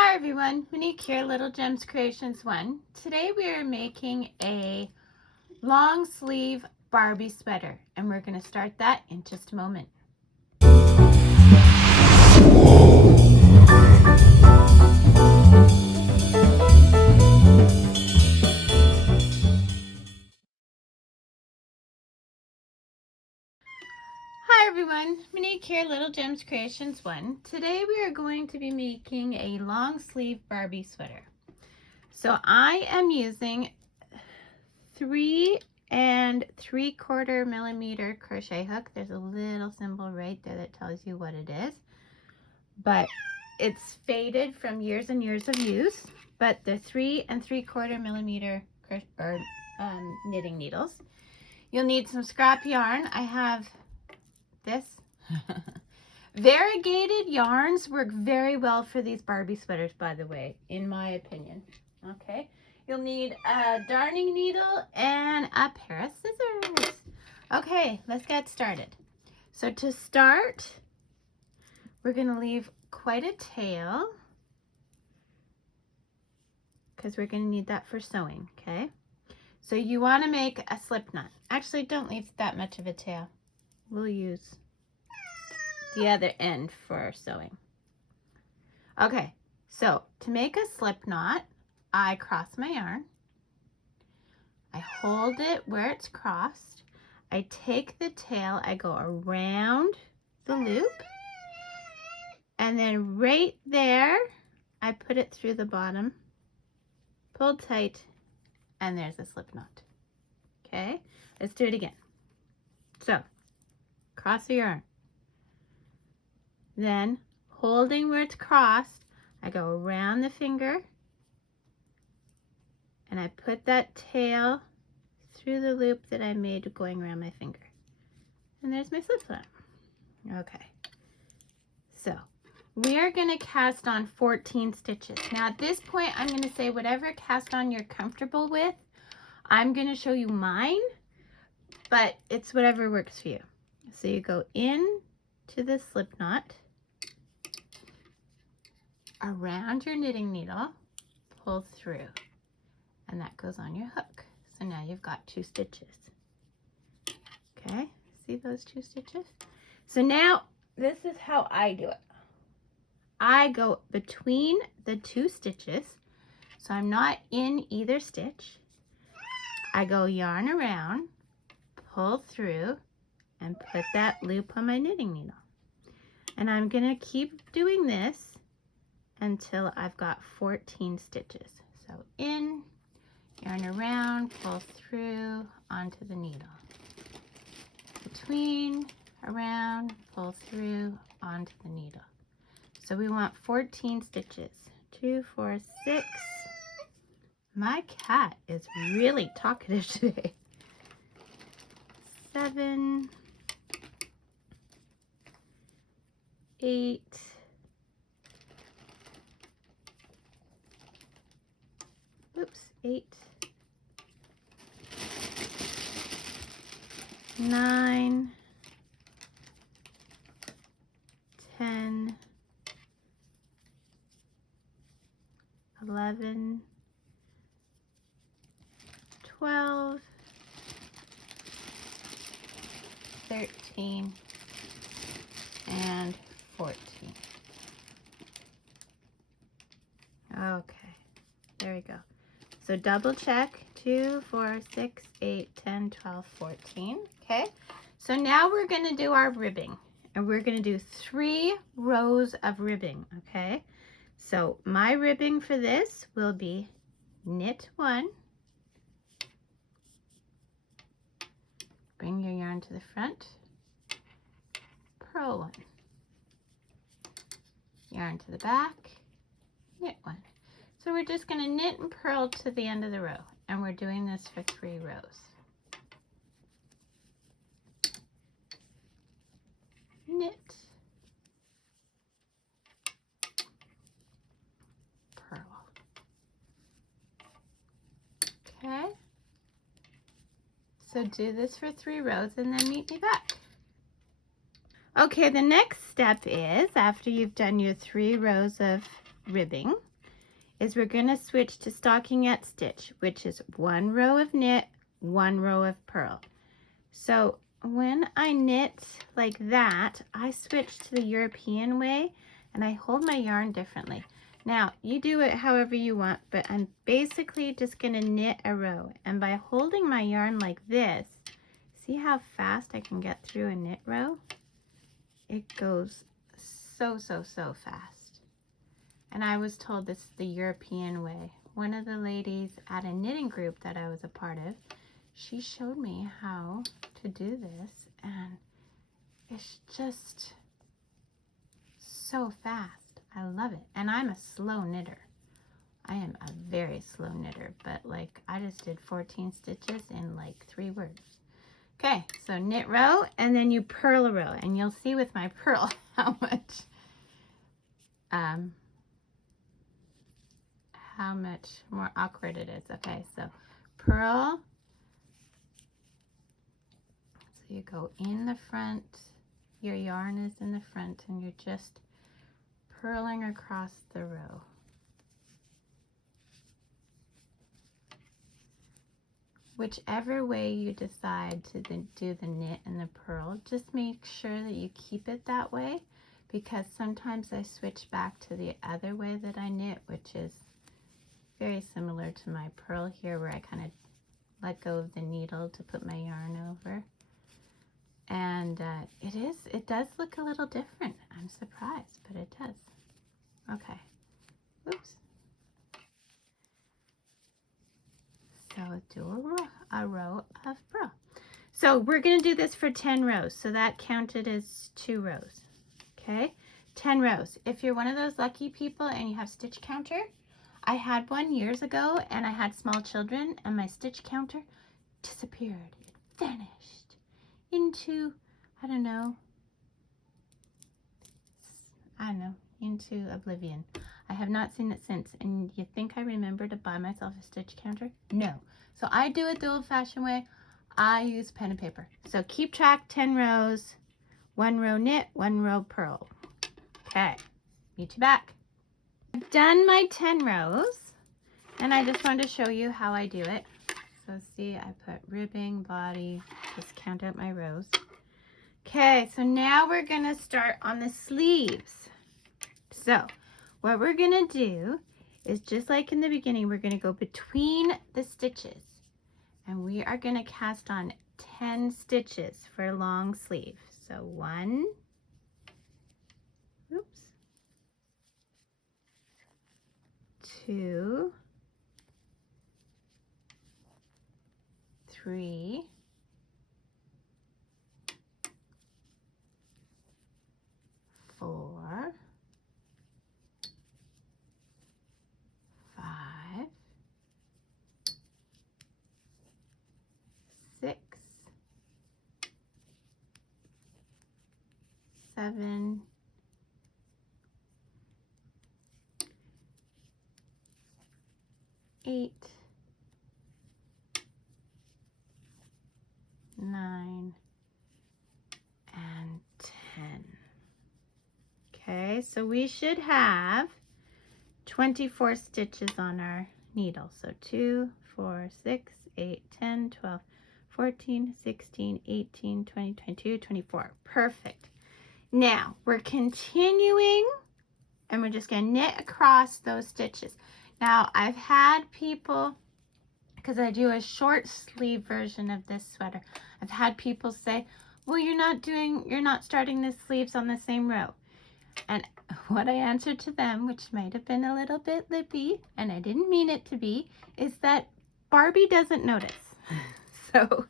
Hi everyone, Monique here, Little Gems Creations 1. Today we are making a long sleeve Barbie sweater and we're going to start that in just a moment. Hi everyone, Monique here, Little Gems Creations 1. Today we are going to be making a long sleeve Barbie sweater. So I am using 3 3/4 millimeter crochet hook. There's a little symbol right there that tells you what it is, but it's faded from years and years of use. But the 3 3/4 millimeter knitting needles. You'll need some scrap yarn. I have this. Variegated yarns work very well for these Barbie sweaters, by the way, in my opinion. Okay, you'll need a darning needle and a pair of scissors. Okay, let's get started. So to start, we're going to leave quite a tail because we're going to need that for sewing, okay? So you want to make a slip knot. Actually, don't leave that much of a tail. We'll use the other end for sewing. Okay, so to make a slip knot, I cross my yarn. I hold it where it's crossed. I take the tail, I go around the loop, and then right there, I put it through the bottom, pull tight, and there's a slip knot. Okay, let's do it again. So, cross the yarn. Then, holding where it's crossed, I go around the finger, and I put that tail through the loop that I made going around my finger. And there's my slip knot. Okay, so we are going to cast on 14 stitches. Now at this point, I'm going to say whatever cast on you're comfortable with. I'm going to show you mine, but it's whatever works for you. So you go in to the slip knot, around your knitting needle, pull through, and that goes on your hook. So now you've got 2 stitches. Okay, see those 2 stitches? So now this is how I do it. I go between the 2 stitches, so I'm not in either stitch. I go yarn around, pull through, and put that loop on my knitting needle. And I'm going to keep doing this until I've got 14 stitches. So in, yarn around, pull through, onto the needle. Between, around, pull through, onto the needle. So we want 14 stitches. 2, 4, 6. My cat is really talkative today. 7, 8, 8, 9, 10, 11, 12, 13, and 14. Okay, there we go. So double check, 2, 4, 6, 8, 10, 12, 14. Okay, so now we're going to do our ribbing, and we're going to do 3 rows of ribbing. Okay, so my ribbing for this will be knit 1, bring your yarn to the front, purl 1, yarn to the back, knit 1. So we're just going to knit and purl to the end of the row, and we're doing this for 3 rows. Knit, purl. Okay, so do this for 3 rows and then meet me back. Okay, the next step is, after you've done your 3 rows of ribbing, is we're going to switch to stockinette stitch, which is 1 row of knit, 1 row of purl. So when I knit like that, I switch to the European way and I hold my yarn differently. Now, you do it however you want, but I'm basically just going to knit a row. And by holding my yarn like this, see how fast I can get through a knit row? It goes so fast. And I was told this is the European way. One of the ladies at a knitting group that I was a part of, she showed me how to do this, and it's just so fast. I love it. And I'm a slow knitter. I am a very slow knitter, but like I just did 14 stitches in like 3 words. Okay, so knit row, and then you purl a row, and you'll see with my purl how much more awkward it is. Okay, so purl. So you go in the front, your yarn is in the front, and you're just purling across the row. Whichever way you decide to do the knit and the purl, just make sure that you keep it that way, because sometimes I switch back to the other way that I knit, which is very similar to my purl here, where I kind of let go of the needle to put my yarn over. And it does look a little different. I'm surprised, but it does. Okay. Oops. So do a row of purl. So we're going to do this for 10 rows. So that counted as 2 rows. Okay, 10 rows. If you're one of those lucky people and you have stitch counter, I had one years ago and I had small children and my stitch counter disappeared. It vanished into, I don't know, into oblivion. I have not seen it since. And you think I remember to buy myself a stitch counter? No. So I do it the old-fashioned way. I use pen and paper. So keep track, 10 rows, 1 row knit, 1 row purl. Okay, meet you back. I've done my 10 rows, and I just wanted to show you how I do it. So see, I put ribbing, body, just count out my rows. Okay, so now we're gonna start on the sleeves. So what we're gonna do is, just like in the beginning, we're gonna go between the stitches, and we are gonna cast on 10 stitches for a long sleeve. So 1, oops, 2, 3, 4, 5, 6, 7, 8, 9, and 10. Okay, so we should have 24 stitches on our needle. So 2, 4, 6, 8, 10, 12, 14, 16, 18, 20, 22, 24. Perfect. Now we're continuing, and we're just going to knit across those stitches. Now I've had people, because I do a short sleeve version of this sweater, I've had people say, well, you're not starting the sleeves on the same row. And what I answered to them, which might have been a little bit lippy, and I didn't mean it to be, is that Barbie doesn't notice. So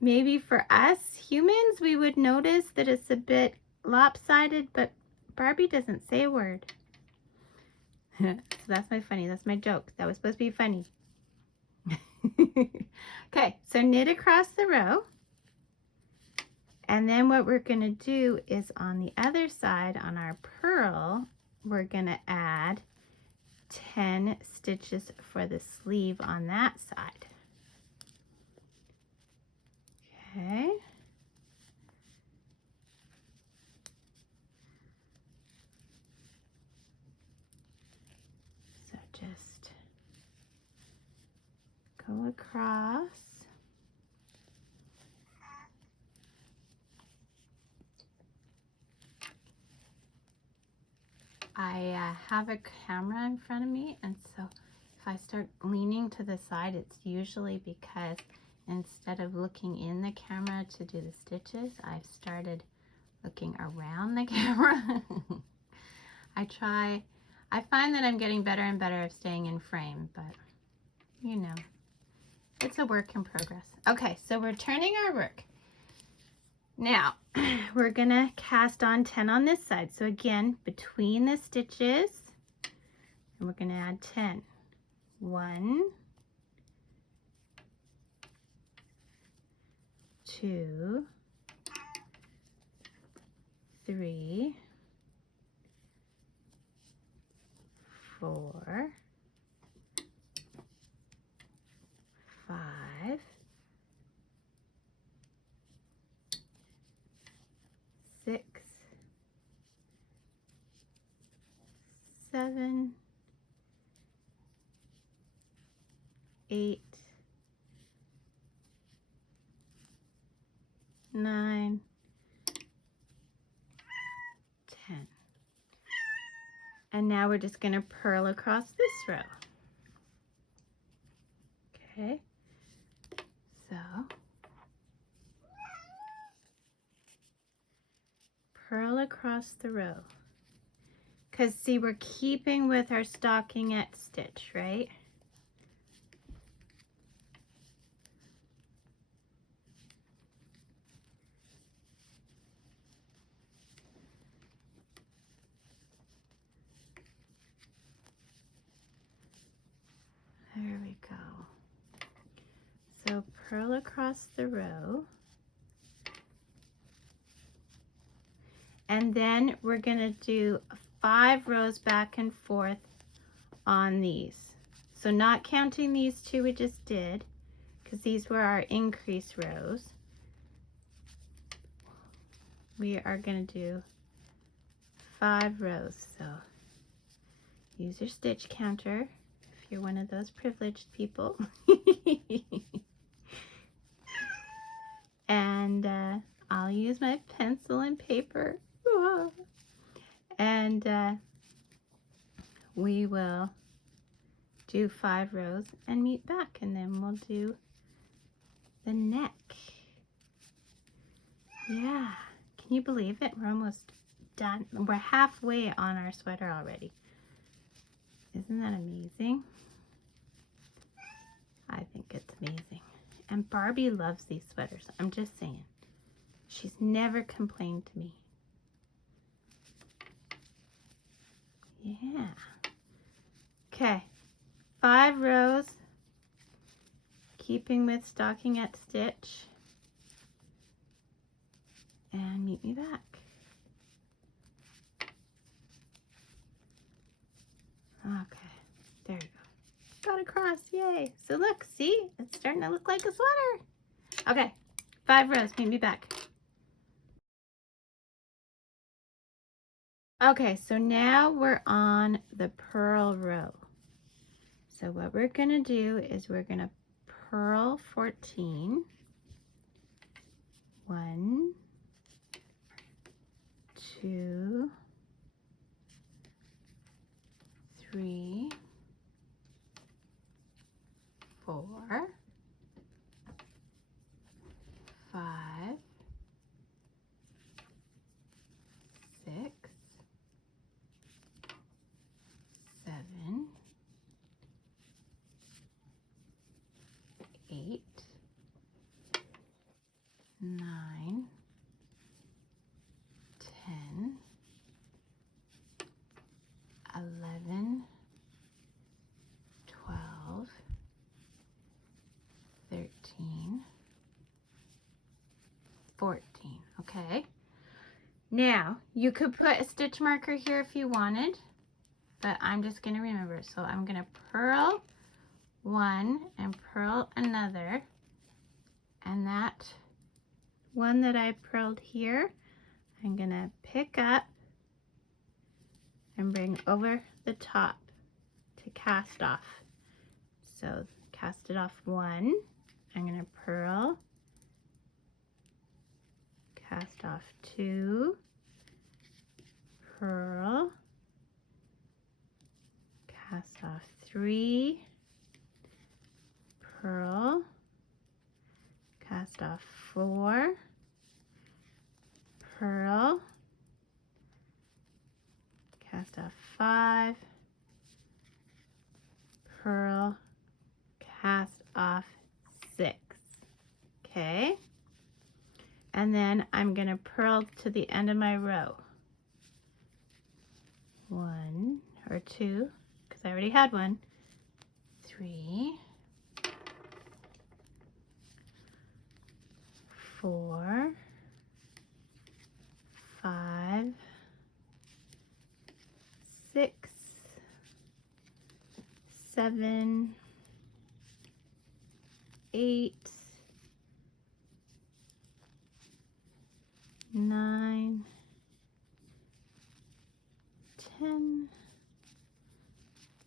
maybe for us humans, we would notice that it's a bit lopsided, but Barbie doesn't say a word. So that's my joke. That was supposed to be funny. Okay, so knit across the row. And then what we're going to do is, on the other side, on our purl, we're going to add 10 stitches for the sleeve on that side. Okay. across. I have a camera in front of me, and so if I start leaning to the side, it's usually because instead of looking in the camera to do the stitches, I've started looking around the camera. I find that I'm getting better and better at staying in frame, but you know, it's a work in progress. Okay, so we're turning our work. Now, we're gonna cast on 10 on this side. So again, between the stitches, and we're gonna add 10. 1, 2, 3, 4, 5, 6, 7, 8, 9, 10. And now we're just going to purl across this row. Okay, so purl across the row. Because see, we're keeping with our stockinette stitch, right? There we go. So purl across the row. And then we're going to do 5 rows back and forth on these. So not counting these 2 we just did, because these were our increase rows. We are going to do 5 rows. So use your stitch counter if you're one of those privileged people. And I'll use my pencil and paper. And we will do 5 rows and meet back, and then we'll do the neck. Yeah, can you believe it? We're almost done. We're halfway on our sweater already. Isn't that amazing? I think it's amazing. And Barbie loves these sweaters. I'm just saying. She's never complained to me. Yeah. Okay. 5 rows, keeping with stockinette stitch. And meet me back. Okay, there you go. Got across, yay. So look, see, it's starting to look like a sweater. Okay, 5 rows, meet me back. Okay, so now we're on the purl row. So what we're gonna do is we're gonna purl 14. 1, 2, 3, 4, 5, 6, 7, 8, 9, 10, 11, 12, 13, 14. Okay. Now, you could put a stitch marker here if you wanted, but I'm just going to remember. So I'm going to purl 1 and purl another, and that one that I purled here, I'm going to pick up and bring over the top to cast off. So cast it off 1. I'm going to purl, cast off 2, purl, cast off 3, purl, cast off 4, purl, cast off 5, purl, cast off 6. Okay, and then I'm going to purl to the end of my row. 1 or 2, because I already had 1, 3, 4, 5, 6, 7, 8, 9, 10,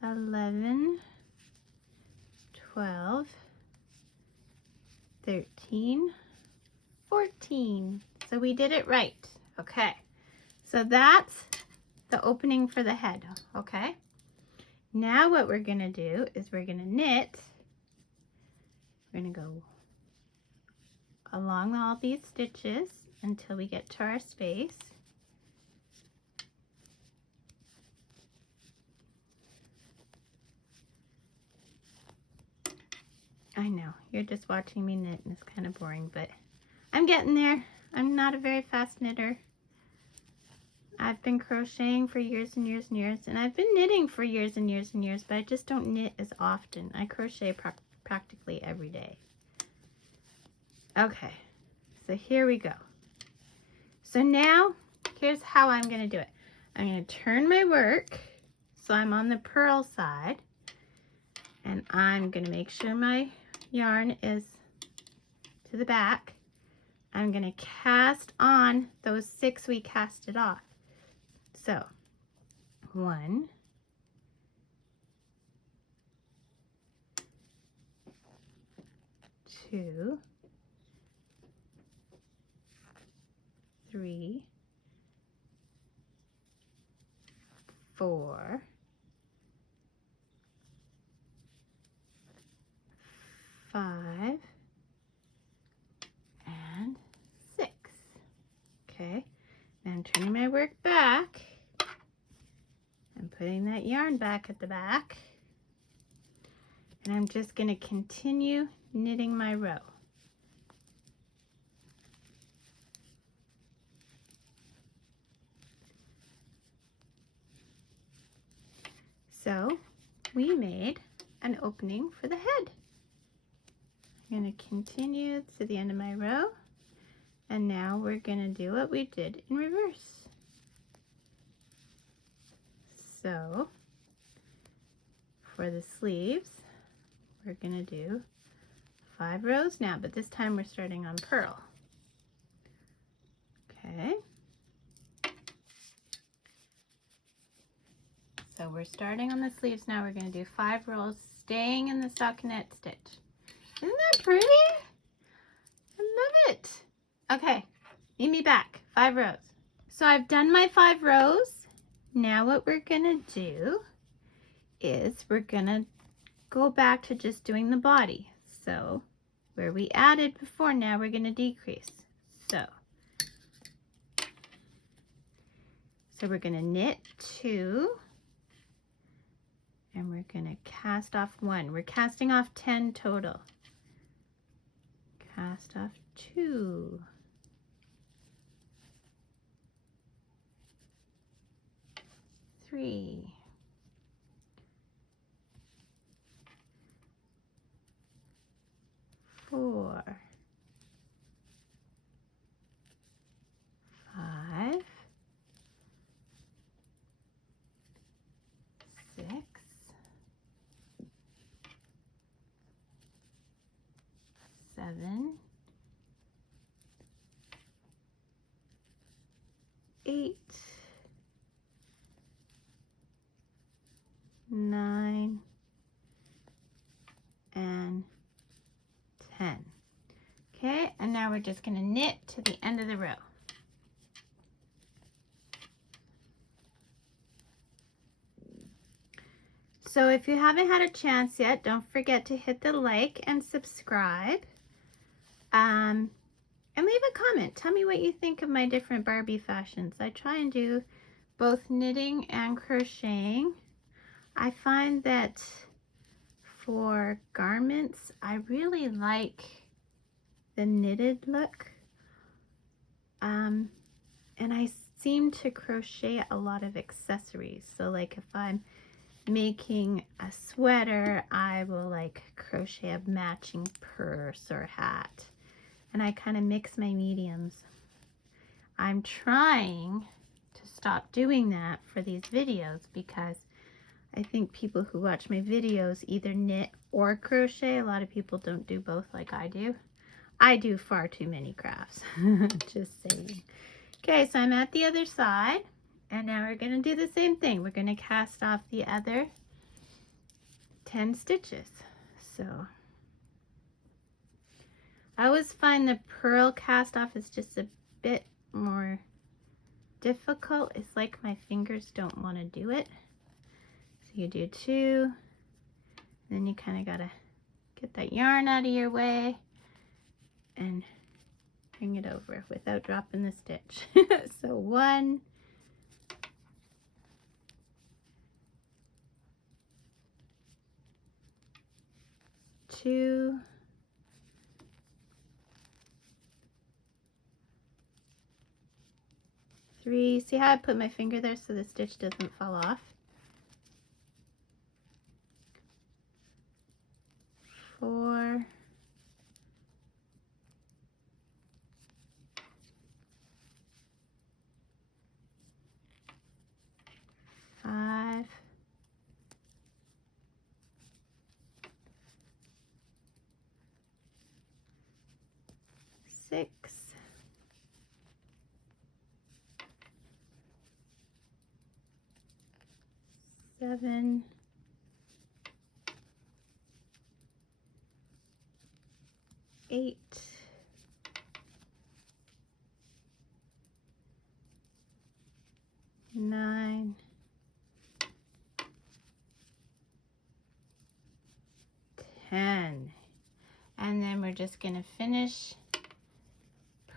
11, 12, 13, 14. So we did it right. Okay. So that's the opening for the head. Okay. Now what we're going to do is we're going to knit. We're going to go along all these stitches until we get to our space. I know, you're just watching me knit and it's kind of boring, but I'm getting there. I'm not a very fast knitter. I've been crocheting for years and years and years, and I've been knitting for years and years and years, but I just don't knit as often. I crochet practically every day. Okay, so here we go. So now, here's how I'm going to do it. I'm going to turn my work so I'm on the purl side, and I'm going to make sure my yarn is to the back. I'm going to cast on those 6 we casted off. So 1, 2, 3, 4, 5, and 6. Okay, now I'm turning my work back. I'm putting that yarn back at the back, and I'm just going to continue knitting my row. So we made an opening for the head. I'm going to continue to the end of my row, and now we're going to do what we did in reverse. So for the sleeves, we're going to do 5 rows now, but this time we're starting on purl. Okay. So we're starting on the sleeves now. We're going to do 5 rows, staying in the stockinette stitch. Isn't that pretty? I love it. Okay, meet me back. 5 rows. So I've done my 5 rows. Now what we're going to do is we're going to go back to just doing the body. So where we added before, now we're going to decrease. So we're going to knit 2, and we're going to cast off 1. We're casting off 10 total. Cast off 2. 3. 4. 5. 6. 7. 8. we're just going to knit to the end of the row. So if you haven't had a chance yet, don't forget to hit the like and subscribe. And leave a comment. Tell me what you think of my different Barbie fashions. I try and do both knitting and crocheting. I find that for garments, I really like the knitted look. And I seem to crochet a lot of accessories. So like if I'm making a sweater, I will like crochet a matching purse or hat. And I kind of mix my mediums. I'm trying to stop doing that for these videos because I think people who watch my videos either knit or crochet. A lot of people don't do both like I do. I do far too many crafts. Just saying. Okay, so I'm at the other side. And now we're going to do the same thing. We're going to cast off the other 10 stitches. So I always find the purl cast off is just a bit more difficult. It's like my fingers don't want to do it. So you do 2, then you kind of got to get that yarn out of your way and bring it over without dropping the stitch. So 1, 2, 3. See how I put my finger there so the stitch doesn't fall off? 4, 5, 6, 7, 8, 9, 10. And then we're just going to finish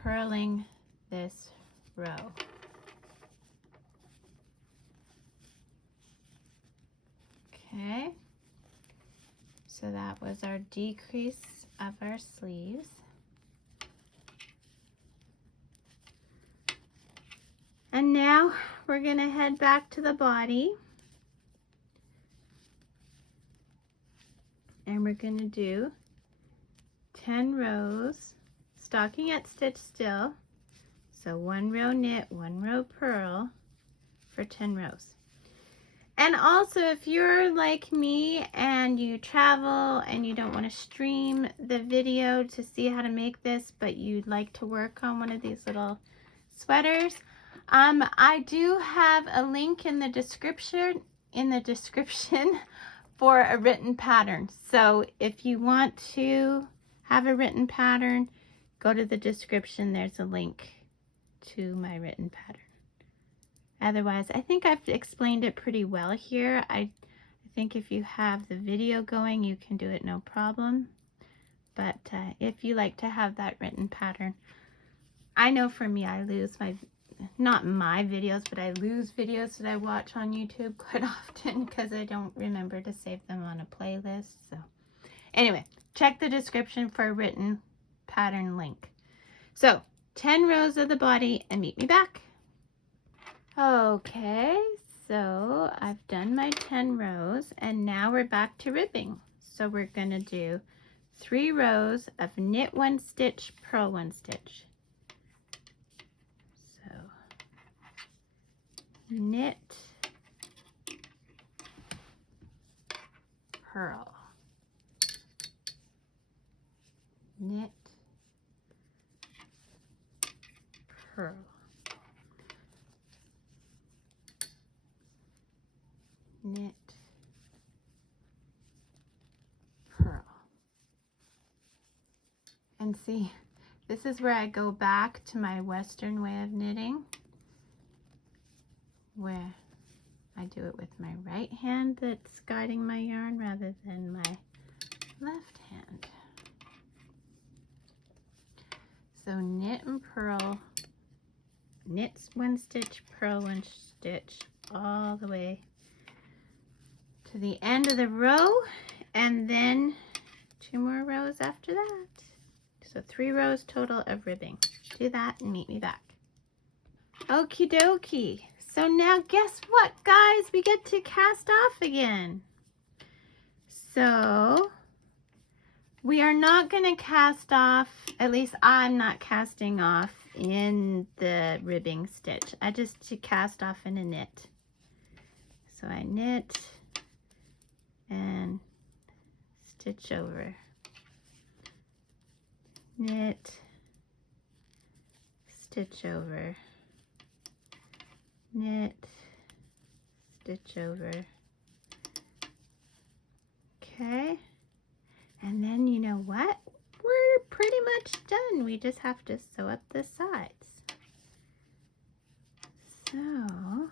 purling this row. Okay, so that was our decrease of our sleeves. And now we're going to head back to the body. And we're going to do 10 rows, stockinette stitch still. So 1 row knit, 1 row purl for 10 rows. And also, if you're like me and you travel and you don't want to stream the video to see how to make this, but you'd like to work on one of these little sweaters, I do have a link in the description for a written pattern. So if you want to have a written pattern, go to the description. There's a link to my written pattern. Otherwise, I think I've explained it pretty well here. I think if you have the video going, you can do it no problem. But if you like to have that written pattern, I know for me, I lose not my videos, but I lose videos that I watch on YouTube quite often because I don't remember to save them on a playlist. So anyway, check the description for a written pattern link. So 10 rows of the body and meet me back. Okay, so I've done my 10 rows and now we're back to ribbing. So we're going to do 3 rows of knit 1 stitch, purl 1 stitch. So knit, purl, knit, purl. Knit, purl. And see, This is where I go back to my Western way of knitting, where I do it with my right hand that's guiding my yarn rather than my left hand. So knit and purl, knit one stitch, purl one stitch all the way to the end of the row, and then 2 more rows after that. So 3 rows total of ribbing. Do that and meet me back. Okie dokie. So now guess what, guys? We get to cast off again. So we are not going to cast off, at least I'm not casting off in the ribbing stitch. I just cast off in a knit. So I knit and stitch over. Knit, stitch over, knit, stitch over. Okay, and then you know what? We're pretty much done. We just have to sew up the sides. So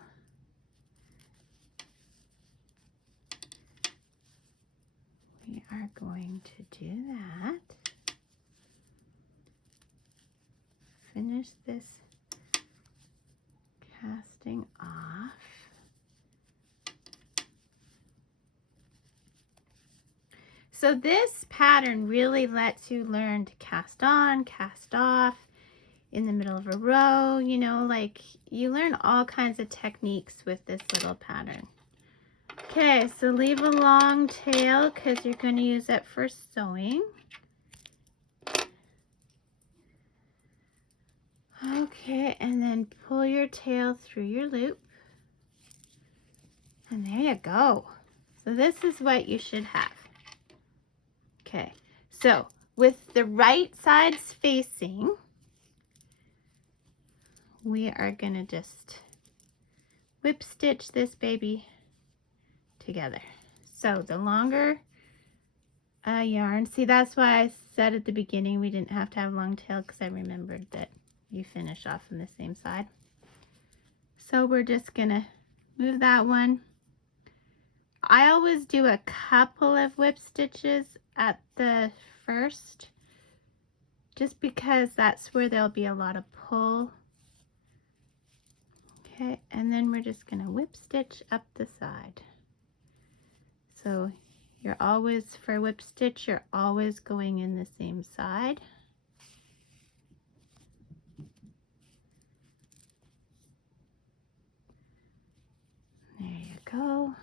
we are going to do that. Finish this casting off. So this pattern really lets you learn to cast on, cast off in the middle of a row, you know, like you learn all kinds of techniques with this little pattern. Okay, so leave a long tail because you're going to use it for sewing. Okay, and then pull your tail through your loop. And there you go. So this is what you should have. Okay, so with the right sides facing, we are going to just whip stitch this baby together. So the longer yarn, see that's why I said at the beginning we didn't have to have long tail, because I remembered that you finish off on the same side. So we're just gonna move that one. I always do a couple of whip stitches at the first, just because that's where there'll be a lot of pull. Okay, and then we're just gonna whip stitch up the side. So you're always, for whip stitch, you're always going in the same side. There you go.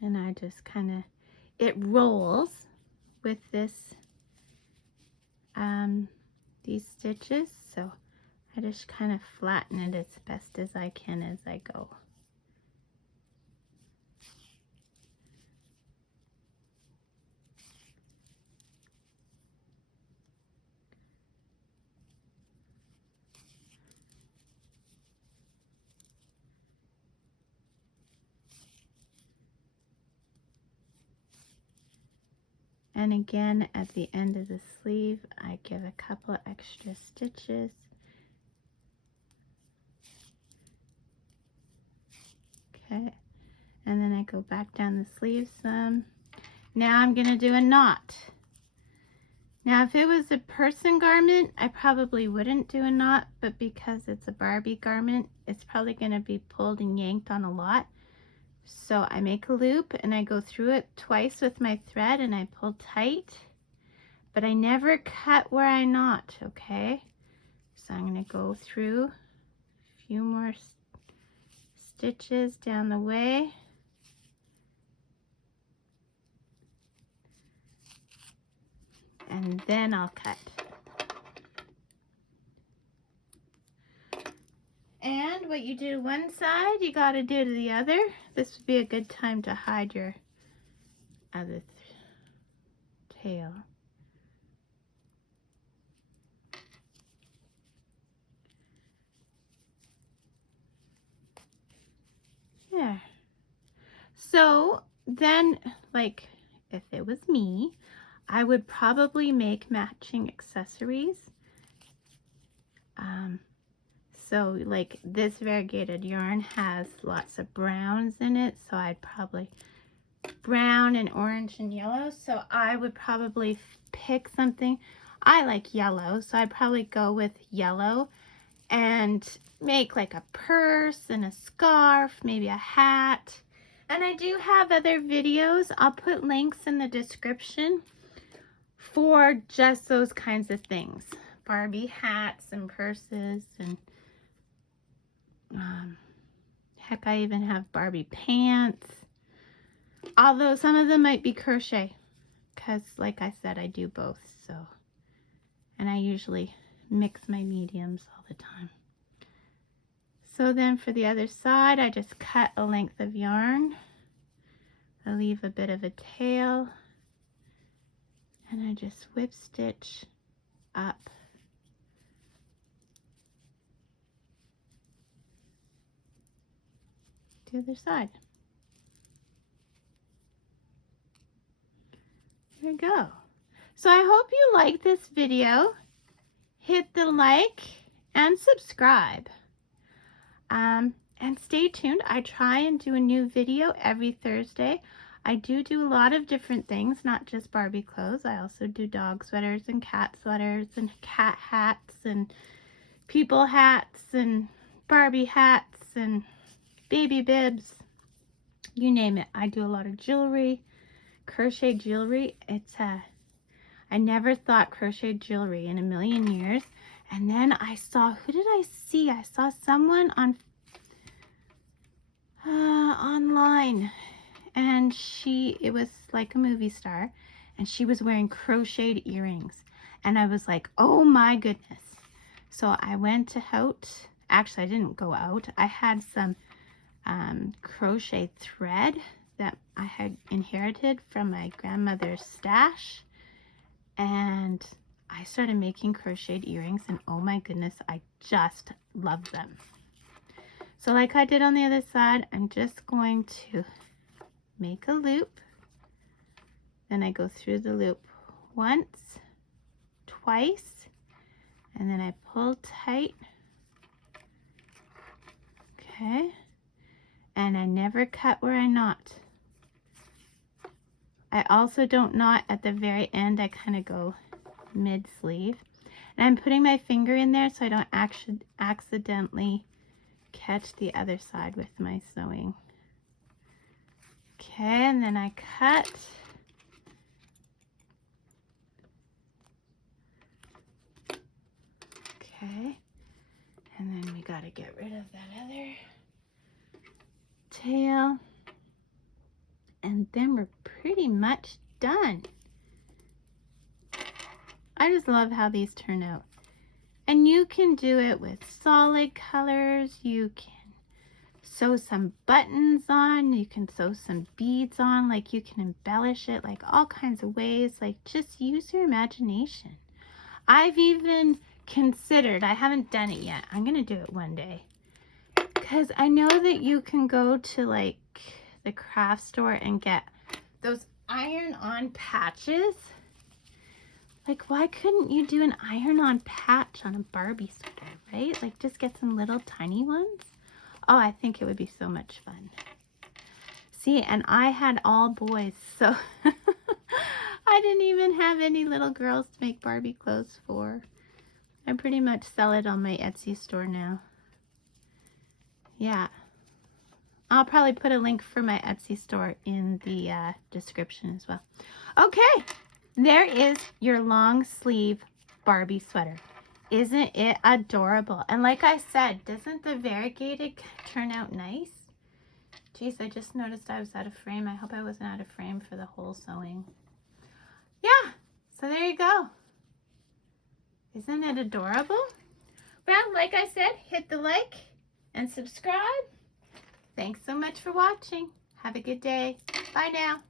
And I just kind of, it rolls with this, these stitches, so I just kind of flatten it as best as I can as I go. And again, at the end of the sleeve, I give a couple extra stitches. Okay, and then I go back down the sleeve some. Now I'm going to do a knot. Now if it was a person garment, I probably wouldn't do a knot, but because it's a Barbie garment, it's probably going to be pulled and yanked on a lot. So I make a loop and I go through it twice with my thread and I pull tight, but I never cut where I knot, okay? So I'm going to go through a few more stitches down the way. And then I'll cut. And what you do one side, you got to do to the other. This would be a good time to hide your other tail. There. So then, like, if it was me, I would probably make matching accessories. So like this variegated yarn has lots of browns in it, so I'd probably brown and orange and yellow. So I would probably pick something. I like yellow, so I'd probably go with yellow and make like a purse and a scarf, maybe a hat. And I do have other videos. I'll put links in the description for just those kinds of things. Barbie hats and purses and heck, I even have Barbie pants. Although some of them might be crochet because like I said, I do both. So, and I usually mix my mediums all the time. So then for the other side, I just cut a length of yarn. I leave a bit of a tail and I just whip stitch up. The other side. There we go. So I hope you like this video. Hit the like and subscribe. And stay tuned. I try and do a new video every Thursday. I do a lot of different things, not just Barbie clothes. I also do dog sweaters and cat sweaters and cat hats and people hats and Barbie hats and baby bibs. You name it. I do a lot of jewelry, crochet jewelry. I never thought crochet jewelry in a million years. And then I saw, who did I see? I saw someone on online, and it was like a movie star, and she was wearing crocheted earrings. And I was like, oh my goodness. So I went out. Actually, I didn't go out. I had some crochet thread that I had inherited from my grandmother's stash, and I started making crocheted earrings, and oh my goodness, I just love them. So like I did on the other side, I'm just going to make a loop, then I go through the loop once, twice, and then I pull tight. Okay, and I never cut where I knot. I also don't knot at the very end. I kind of go mid-sleeve. And I'm putting my finger in there so I don't accidentally catch the other side with my sewing. Okay, and then I cut. Okay, and then we got to get rid of that other tail. And then we're pretty much done. I just love how these turn out. And you can do it with solid colors. You can sew some buttons on. You can sew some beads on. Like, you can embellish it like all kinds of ways. Like, just use your imagination. I've even considered, I haven't done it yet. I'm going to do it one day. Because I know that you can go to like the craft store and get those iron-on patches. Like, why couldn't you do an iron-on patch on a Barbie sweater, right? Like, just get some little tiny ones. Oh, I think it would be so much fun. See, and I had all boys, so I didn't even have any little girls to make Barbie clothes for. I pretty much sell it on my Etsy store now. Yeah. I'll probably put a link for my Etsy store in the description as well. Okay, there is your long sleeve Barbie sweater. Isn't it adorable? And like I said, doesn't the variegated turn out nice? Geez, I just noticed I was out of frame. I hope I wasn't out of frame for the whole sewing. Yeah, so there you go. Isn't it adorable? Well, like I said, hit the like and subscribe. Thanks so much for watching. Have a good day. Bye now.